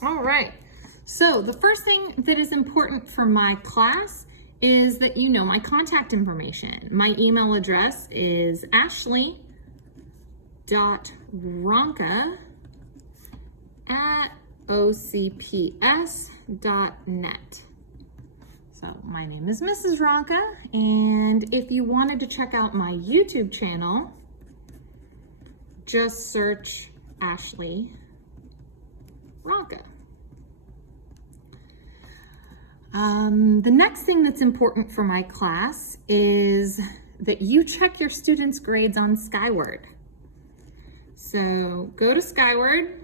All right, so the first thing that is important for my class is that you know my contact information. My email address is ashley.ronca@ocps.net. So my name is Mrs. Ronca, and if you wanted to check out my YouTube channel, just search Ashley Ronca. The next thing that's important for my class is that you check your students' grades on Skyward. So go to Skyward,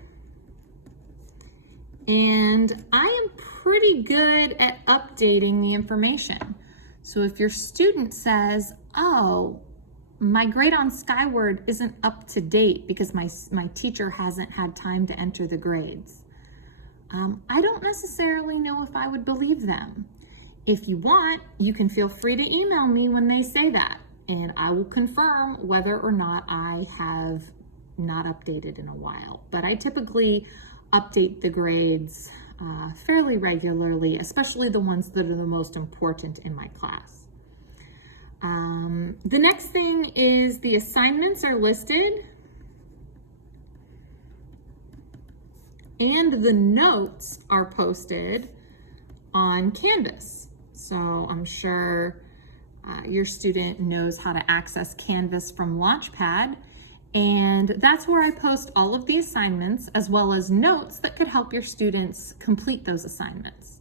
and I am pretty good at updating the information. So if your student says, oh, my grade on Skyward isn't up to date because my teacher hasn't had time to enter the grades, I don't necessarily know if I would believe them. If you want, you can feel free to email me when they say that, and I will confirm whether or not I have not updated in a while. But I typically update the grades fairly regularly, especially the ones that are the most important in my class. The next thing is the assignments are listed, and the notes are posted on Canvas. So I'm sure your student knows how to access Canvas from Launchpad, and that's where I post all of the assignments as well as notes that could help your students complete those assignments.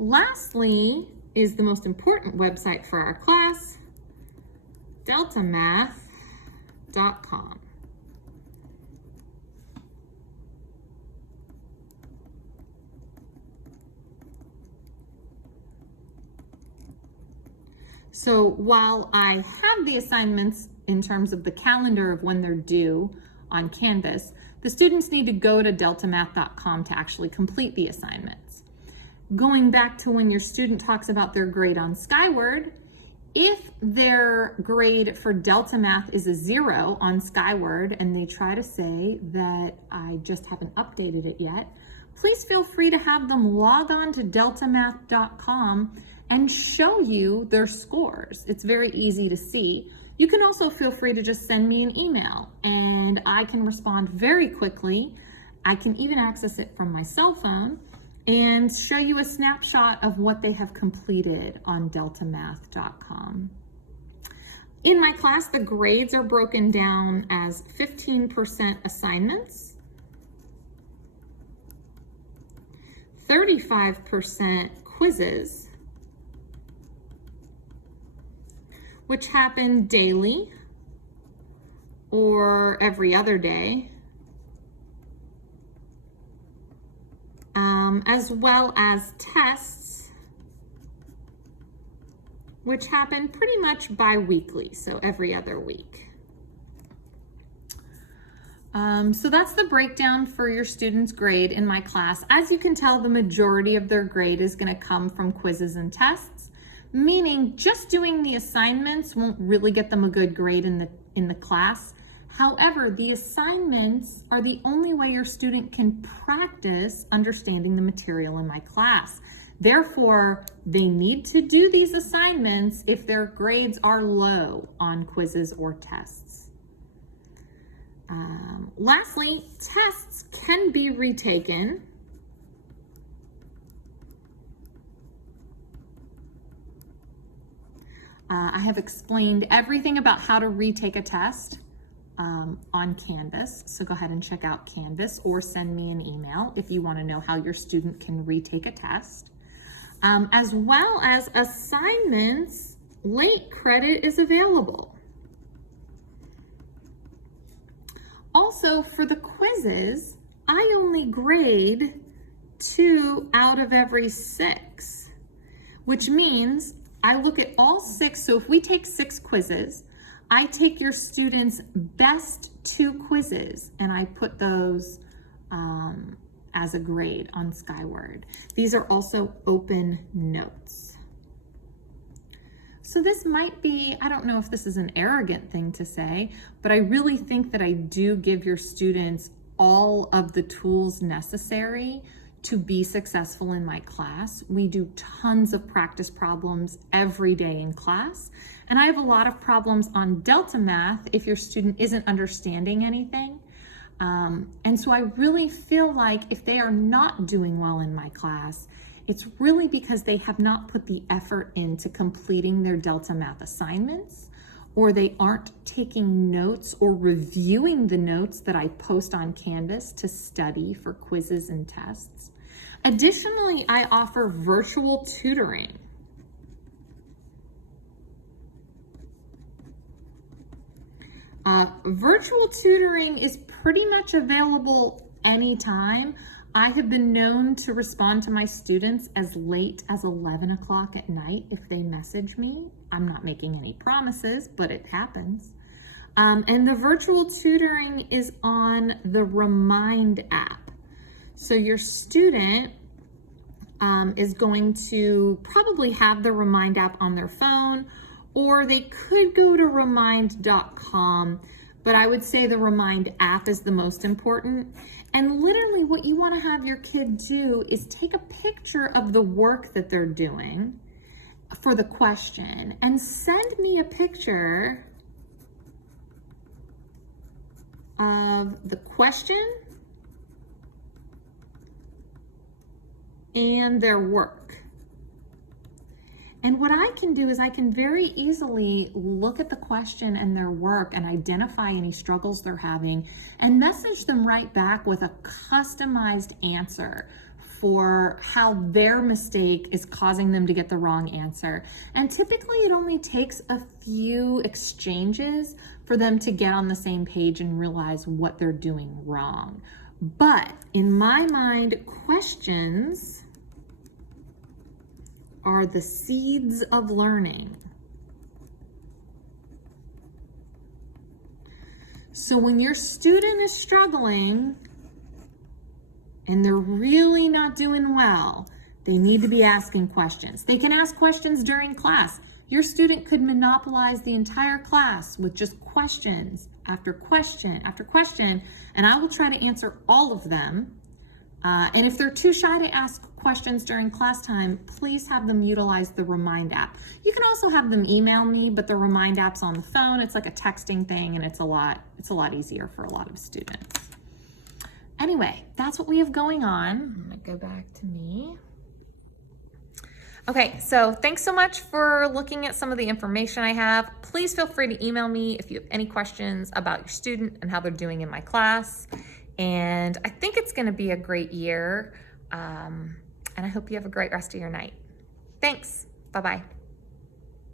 Lastly is the most important website for our class, deltamath.com. So while I have the assignments in terms of the calendar of when they're due on Canvas, the students need to go to deltamath.com to actually complete the assignments. Going back to when your student talks about their grade on Skyward, if their grade for Delta Math is a 0 on Skyward and they try to say that I just haven't updated it yet, please feel free to have them log on to deltamath.com and show you their scores. It's very easy to see. You can also feel free to just send me an email and I can respond very quickly. I can even access it from my cell phone and show you a snapshot of what they have completed on deltamath.com. In my class, the grades are broken down as 15% assignments, 35% quizzes, which happen daily or every other day, as well as tests, which happen pretty much bi-weekly, so every other week. So that's the breakdown for your student's grade in my class. As you can tell, the majority of their grade is going to come from quizzes and tests, meaning just doing the assignments won't really get them a good grade in the class. However, the assignments are the only way your student can practice understanding the material in my class. Therefore, they need to do these assignments if their grades are low on quizzes or tests. Lastly, tests can be retaken. I have explained everything about how to retake a test on Canvas. So go ahead and check out Canvas or send me an email if you want to know how your student can retake a test. As well as assignments, late credit is available. Also, for the quizzes, I only grade 2 out of every 6, which means I look at all 6. So if we take 6 quizzes, I take your students' best 2 quizzes and I put those as a grade on Skyward. These are also open notes. So this might be, I don't know if this is an arrogant thing to say, but I really think that I do give your students all of the tools necessary to be successful in my class. We do tons of practice problems every day in class. And I have a lot of problems on Delta Math if your student isn't understanding anything. And so I really feel like if they are not doing well in my class, it's really because they have not put the effort into completing their Delta Math assignments, or they aren't taking notes or reviewing the notes that I post on Canvas to study for quizzes and tests. Additionally, I offer virtual tutoring. Virtual tutoring is pretty much available anytime. I have been known to respond to my students as late as 11 o'clock at night if they message me. I'm not making any promises, but it happens. And the virtual tutoring is on the Remind app. So your student is going to probably have the Remind app on their phone, or they could go to remind.com, but I would say the Remind app is the most important. And literally what you want to have your kid do is take a picture of the work that they're doing for the question and send me a picture of the question and their work. And what I can do is I can very easily look at the question and their work and identify any struggles they're having and message them right back with a customized answer for how their mistake is causing them to get the wrong answer. And typically it only takes a few exchanges for them to get on the same page and realize what they're doing wrong. But in my mind, questions are the seeds of learning. So when your student is struggling and they're really not doing well, they need to be asking questions. They can ask questions during class. Your student could monopolize the entire class with just questions after question after question, and I will try to answer all of them. And if they're too shy to ask questions during class time, please have them utilize the Remind app. You can also have them email me, but the Remind app's on the phone. It's like a texting thing, and it's a lot easier for a lot of students. Anyway, that's what we have going on. I'm gonna go back to me. Okay, so thanks so much for looking at some of the information I have. Please feel free to email me if you have any questions about your student and how they're doing in my class. And I think it's gonna be a great year. And I hope you have a great rest of your night. Thanks, bye-bye.